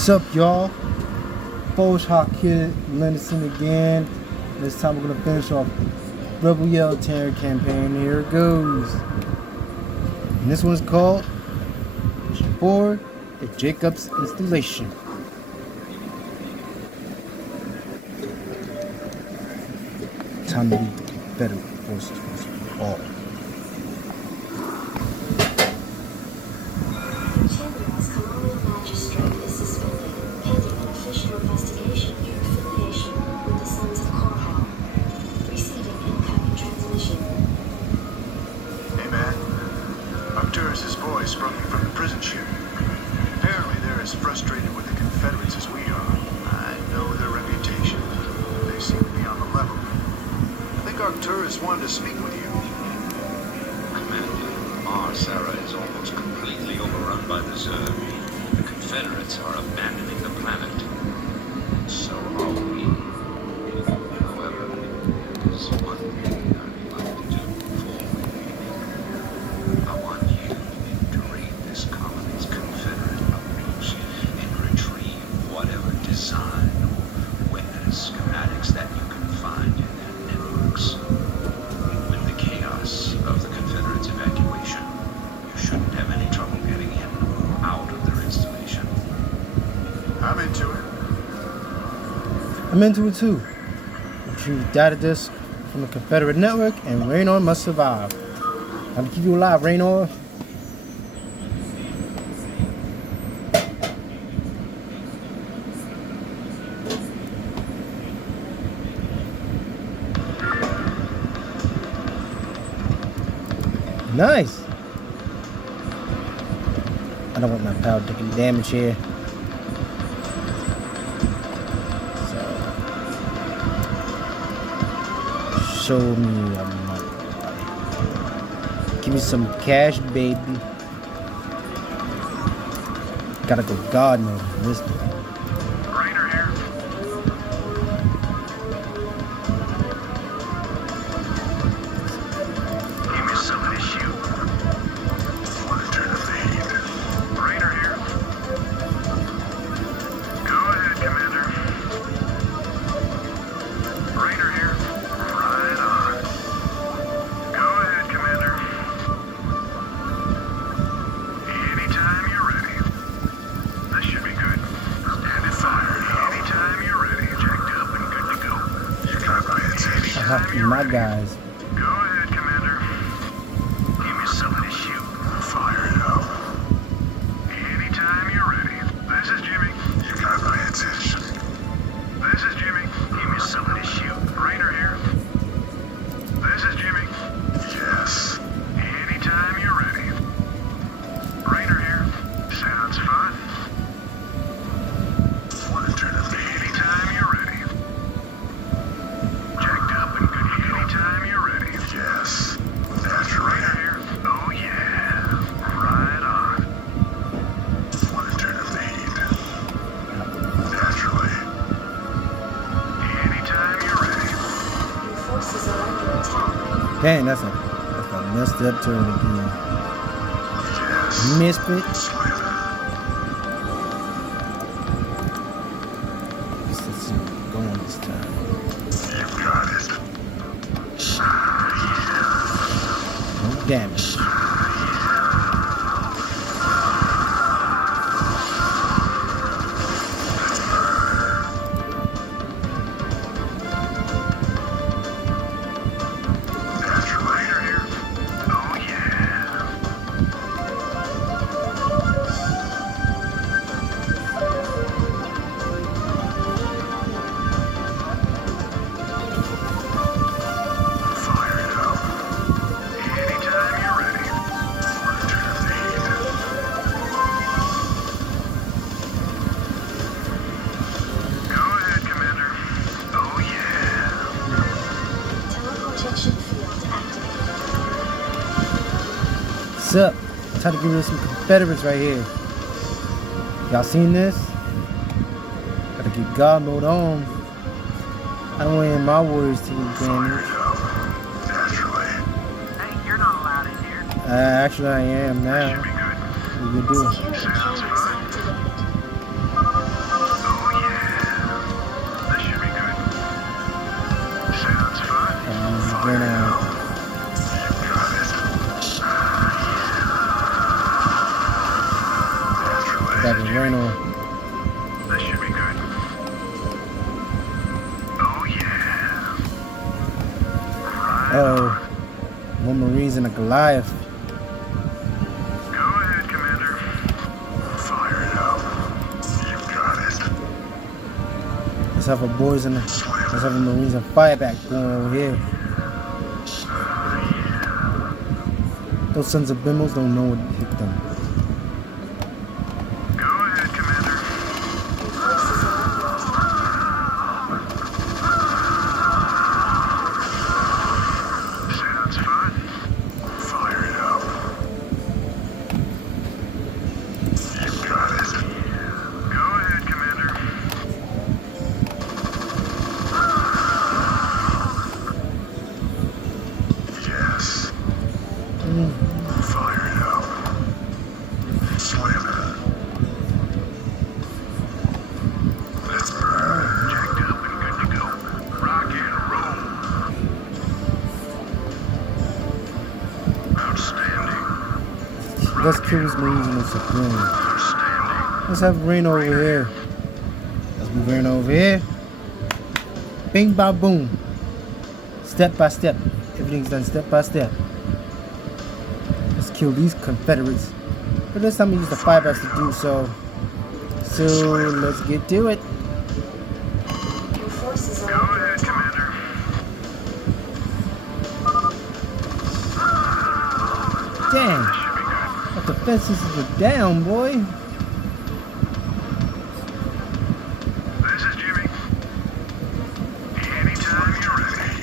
What's up, y'all? Folge here, Lenderson again. This time we're gonna finish off Rebel Yell Tenure campaign. Here it goes. And this one's called For the Jacob's Installation. Time to lead the Confederate forces once for all. Colonial Magistrate is suspended, pending an official investigation of your affiliation with the Sons of Korhal. Receiving incoming transmission. Hey man, Arcturus' boy sprung me from the prison ship. Apparently they're as frustrated with the Confederates as we are. I know their reputation. They seem to be on the level. I think Arcturus wanted to speak with you. Commander, our Sarah is almost completely overrun by the Zerg. The Confederates are abandoning the planet. So are we. However, there's one thing I'd like to do before we leave. I want you to raid this colony's Confederate outposts and retrieve whatever design or weapons schematics that you can find in their networks. With the chaos of the Confederates' evacuation, you shouldn't have any trouble getting in or out of their installation. I'm into it. I'm into it too. Retrieve data disk from the Confederate network, and Raynor must survive. Time to keep you alive, Raynor. Nice. I don't want my power taking damage here. Show me a money. Give me some cash, baby. Gotta go God mode on this one. Raynor here. Give me something to shoot. Want to turn the fade. Raynor here. Go ahead, Commander. Raynor here. Right on. Go ahead, Commander. Anytime you're ready. This should be good. Standing fired. Anytime you're ready. Jacked up and good to go. You got my attention. Anytime you're my ready. Guys. Go ahead, Commander. Give me something to shoot. Fire it up. Anytime you're ready. This is Jimmy. You got my attention. This is Jimmy. Give me something to shoot. Raynor here. This is Jimmy. Yes. Anytime you're ready. Raynor here. Sounds fun. Want to turn it anytime you're ready. Jacked up and good. Anytime you're ready. Yes. That's Raynor here. Oh yeah. Right on. Want to turn it lead. Naturally. Anytime you're ready. Your forces are under attack. Dang, that's a messed up turn again. Yes. Misfit. Slam it. Let's see where we're going this time. You got it. No damage. Naturally. Raynor here. Oh yeah. Fire it up. Anytime you're ready. Want to turn the lead. Go ahead, Commander. Oh yeah. Teleportation field activated. What's up? Time to get rid of some Confederates right here. Y'all seen this? Gotta get God mode on. I don't want my warriors to get Fire damaged. it up. Naturally. Hey, you're not allowed in here. Actually, I am Should now. be good. What do you do? Security cameras activated. Back in Raynor. This should be good. Oh yeah. Right Uh-oh. More Marines and a Goliath. Go ahead, Commander. Fire it up. You got it. Let's have our boys and let's have the Marines and fireback going over here. Those sons of bimmels don't know what hit them. Go ahead, Commander. Your forces are Sounds fun. Fire it up. You got it. Go ahead, Commander. Yes. Fire it up. Slam it. Let's burn. Jacked up and good to go. Rock and roll. Outstanding. Let's kill these Marines and those sprung. Outstanding. Let's have Raynor over here. Let's move Raynor over here. Bing, ba, boom. Step by step. Everything's done step by step. Let's kill these Confederates. But this time we use the firebacks to do so. So let's get to it. your forces Go are ahead, Commander. Damn. This should be good. Our defenses are down, boy. This is Jimmy. Anytime you're ready.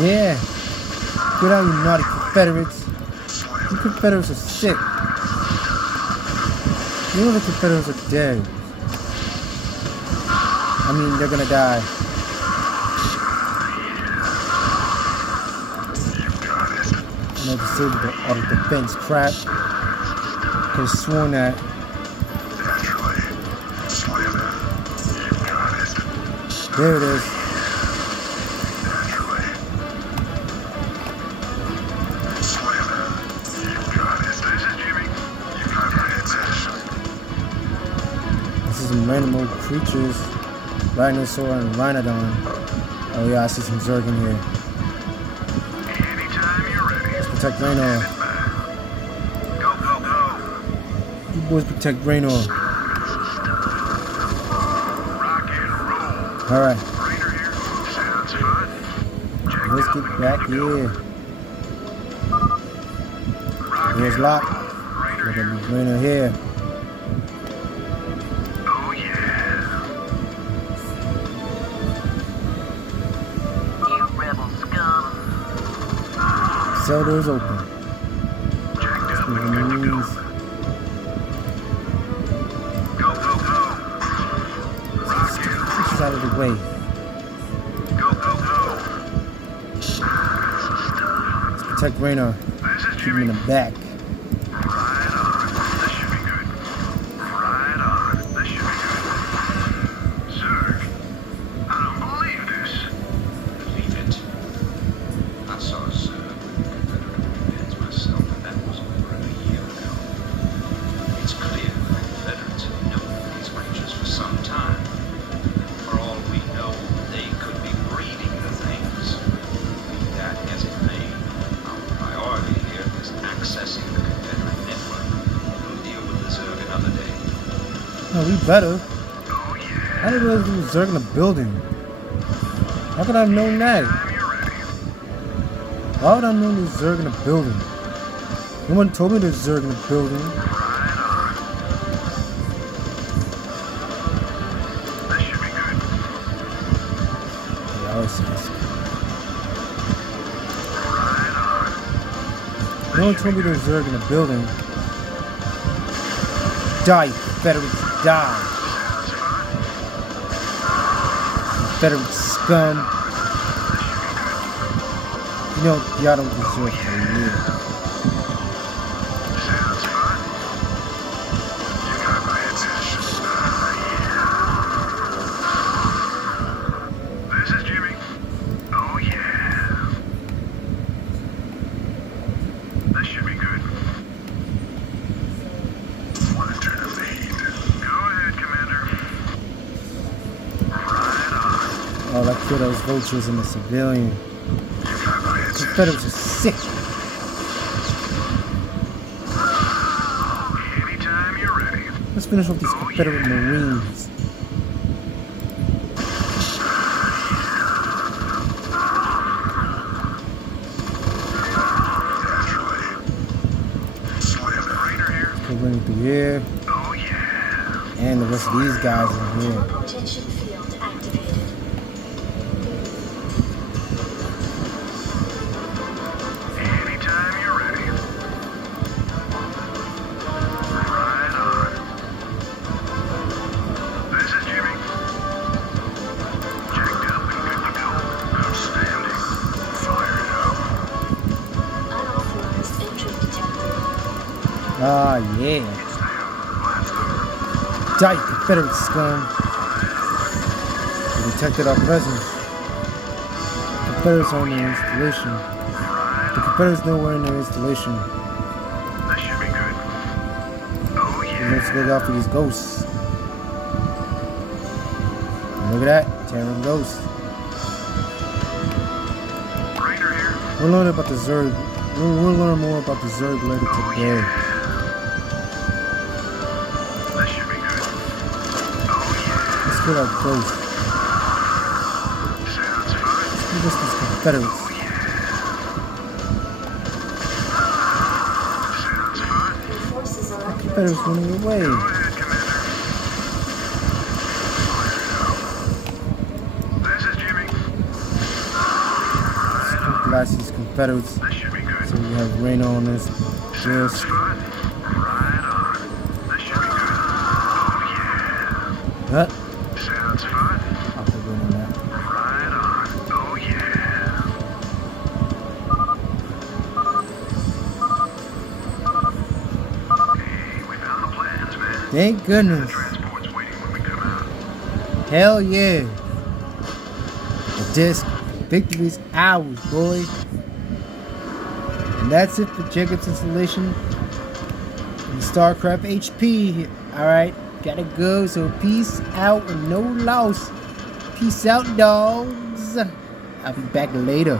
Yeah. Get out, you naughty Confederates. You Confederates are sick. You know the Confederates are dead. I mean, they're gonna die. You got it. And I disabled the auto defense crap. Could've sworn that. Naturally. Slam it. You got it. There it is. Naturally. Slam it. You got it. This is Jimmy. You got my attention. This is some random old creatures. Rhinosaur and Rhinodon. Oh yeah, I see some Zerg in here. Anytime you're ready. Let's protect Raynor. Go, go, go. You boys protect Raynor. Rock and roll. Alright, Raynor here. Sounds fun. Jacked let's up get and back good to go. here. Rock Here's and Lock. roll. Raynor Look here. at Raynor here. Oh yeah. You rebel scum. Cell doors open. Jacked up Move and the good to go. Marines. Go, go, go. Rock and Creatures out of the way. go, go, go. Let's protect Raynor. This is Keep him Jimmy. in the back. Right on. This should be good. Right on. This should be good. Zerg. I don't believe this. Believe it. I saw a Zerg with Confederate commanders myself, and that was over a year ago. It's clear the Confederates have known these creatures for some time. For all we know, they could be breeding the things. Be that as it may, our priority here is accessing the Confederate network. We'll deal with the Zerg another day. No, we better. Oh yeah. I didn't realize there was Zerg in the building. How could I have known that? Anytime you're ready. Why would I have known there's Zerg in the building? No one told me there's Zerg in the building. Right on. This should be good. Yeah, I always say this. Right on. No one told me there's Zerg in the building. Die, Confederates, die. Sounds fun. Confederate scum. You know, y'all don't deserve to live. Sounds fun. You got my attention. This is Jimmy. Oh yeah. This should be good. Kill those vultures and the civilian. Confederates are sick. Anytime you're ready. Let's finish off these Confederate Marines. Running through here. Oh yeah. And the rest of these guys in here. Teleportation field activated. Anytime you're ready. Right on. This is Jimmy. Jacked up and good to go. Outstanding. Fire it up. Unauthorized entry detected. Ah, yeah. It's down. Blast over. Die, Confederate scum. We detected our presence. The Confederates are in their installation. The Confederates know we're in their installation. This should be good. Oh Let's yeah. look out for these ghosts. Look at that. Terran ghosts. Raynor here. We'll learn about the Zerg. We'll learn more about the Zerg later today. This should be good. Oh yeah. Let's get our ghosts. Sounds fun. Look at these Confederates. Oh yeah. Sounds fun. Your forces are under Confederates attack. running away. Go ahead, Commander. Fire it up. This is Jimmy. Right on. Blast these Confederates. This should be good. So we have Raynor on this. Sounds Yes. fun. Right on. This should be good. Oh yeah. Huh? Sounds fun. I'll put Raynor on that. Right on. Oh yeah. Hey, we found the plans, man. Thank goodness. Transport's waiting when we come out. Hell yeah. The disc. Victory's ours, boy. And that's it for Jacob's installation in StarCraft HP. Alright, gotta go. So peace out and no loss. Peace out, dogs. I'll be back later.